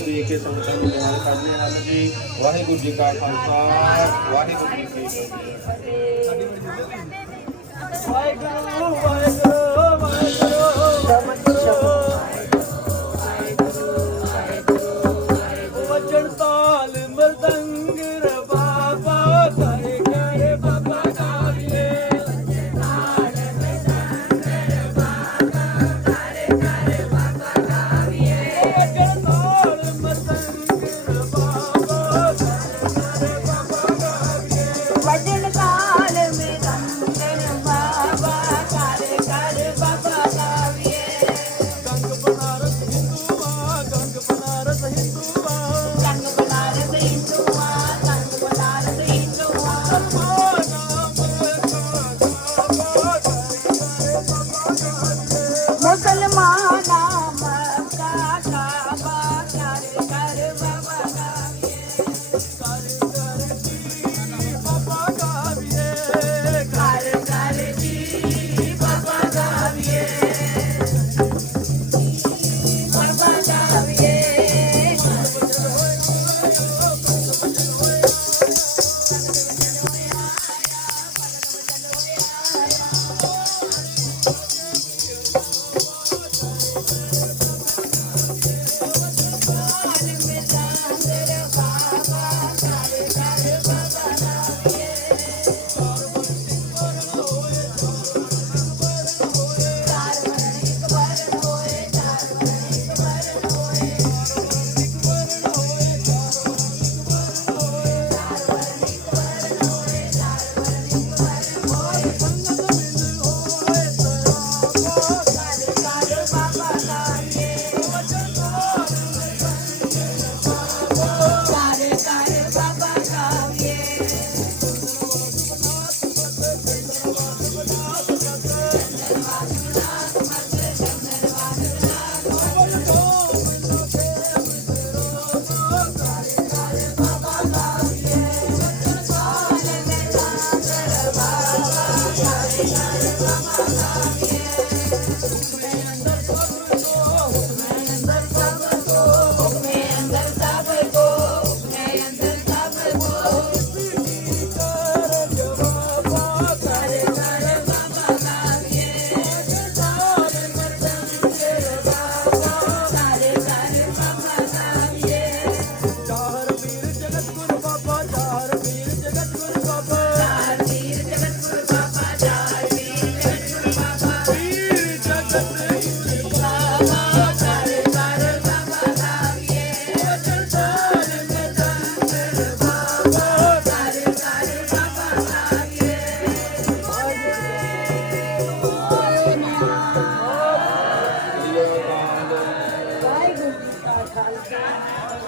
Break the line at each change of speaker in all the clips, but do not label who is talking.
ਪਾਣੀ ਦੇ ਕੇ ਸੰਗਤਾਂ ਨੂੰ ਨਿਹਾਲ ਕਰਦੇ ਹਨ ਜੀ ਵਾਹਿਗੁਰੂ ਜੀ ਕਾ ਖਾਲਸਾ ਵਾਹਿਗੁਰੂ ਜੀ ਕੀ ਫਤਿਹ।
ਵਜਣ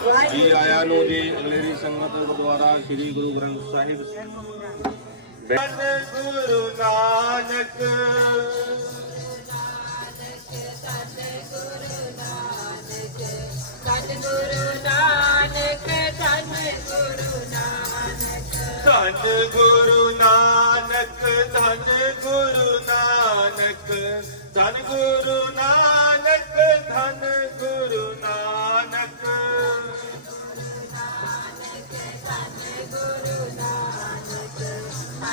ਜੀ,
ਆਇਆਂ ਨੂੰ ਜੀ, ਅਗਲੇਰੀ ਸੰਗਤ ਗੁਰਦੁਆਰਾ ਸ੍ਰੀ ਗੁਰੂ ਗ੍ਰੰਥ ਸਾਹਿਬ।
ਗੁਰੂ ਨਾਨਕ
ਗੁਰੂ ਨਾਨਕ
ਧੰਨ ਗੁਰੂ ਨਾਨਕ ਧੰਨ ਗੁਰੂ ਨਾਨਕ ਧੰਨ ਗੁਰੂ ਨਾਨਕ, ਧੰਨ ਗੁਰੂ ਨਾਨਕ,
ਧੰਨ ਗੁਰੂ ਨਾਨਕ।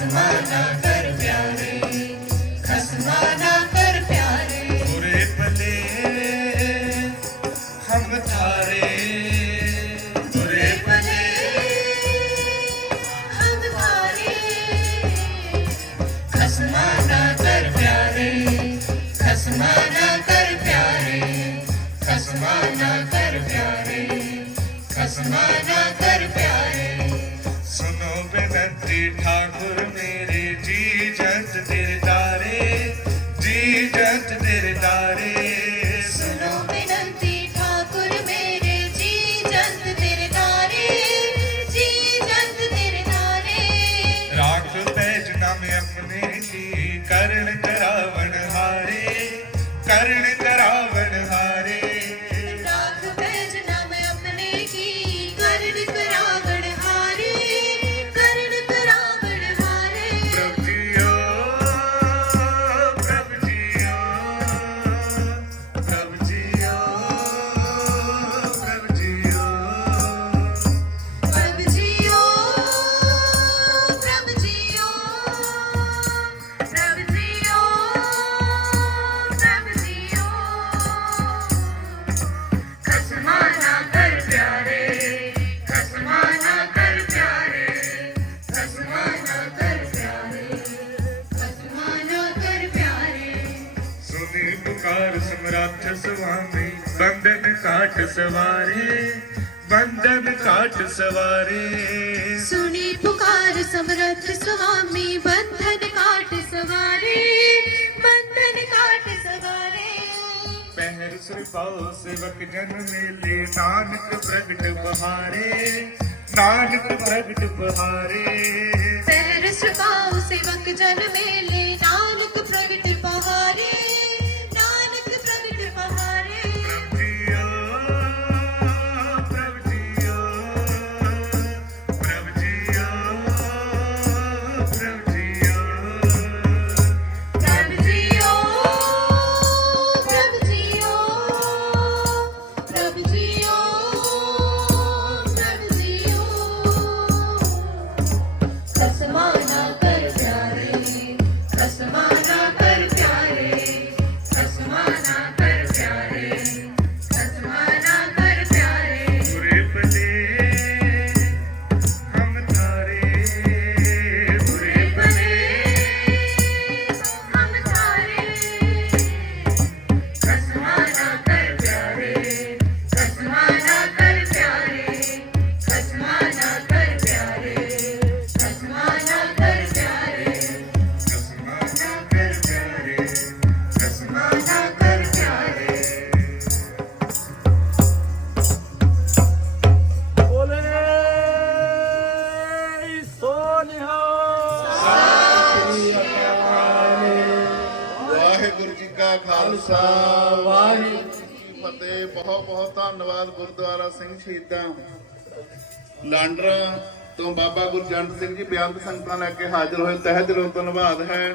ਖਸਮਾ ਨਾ ਕਰ ਪਿਆਰੇ। ਖਸਮਾ ਪਿਆਰੇ ਤਾਰੇ। ਬੁਰੇ ਭਲੇ ਤਾਰੇ। ਖਸਮਾ ਕਰ ਪਿਆਰੇ
ਖਸਮਾ
ਗੁਰ ਮੇਰੇ ਜੀ ਜਤ ਤੇਰੇ ਤਾਰੇ ਜੀ ਜਤ ਤੇਰੇ ਤਾਰੇ। ਕਾਟ ਸਵਾਰੇ ਬੰਧਨ ਕਾਟ ਸਵਾਰੇ।
ਸੁਣੀ ਪੁਕਾਰ ਸਮਰਥ ਸੁਆਮੀ ਬੰਧਨ ਘਾਟ ਸਵਾਰੇ ਬੰਧਨ ਘਾਟ ਸਵਾਰੇ।
ਪਹਿਰ ਸਰਪਾਲ ਸੇਵਕ ਜਨ ਮੇਲੇ ਨਾਨਕ ਪ੍ਰਗਟ ਬਹਾਰੇ ਨਾਨਕ ਪ੍ਰਗਟ ਬਹਾਰੇ।
ਪਹਿਰ ਸਰਪਾਲ ਸੇਵਕ ਜਨ ਮੇਲੇ
ਵਾਹਿਗੁਰੂ ਜੀ ਕਾ ਖਾਲਸਾ। ਵਾਹਿਗੁਰੂ ਜੀ ਫਤਿਹ ਬਹੁਤ ਬਹੁਤ ਧੰਨਵਾਦ ਗੁਰਦੁਆਰਾ ਸਿੰਘ ਸ਼ਹੀਦਾਂ ਲਾਂਡਰਾ ਤੋਂ ਬਾਬਾ ਗੁਰਜੰਟ ਸਿੰਘ ਜੀ ਬਿਆੰਤ ਸੰਗਤਾਂ ਲੈ ਕੇ ਹਾਜ਼ਰ ਹੋਏ। ਤਹਿ ਦਿਲੋਂ ਧੰਨਵਾਦ ਹੈ।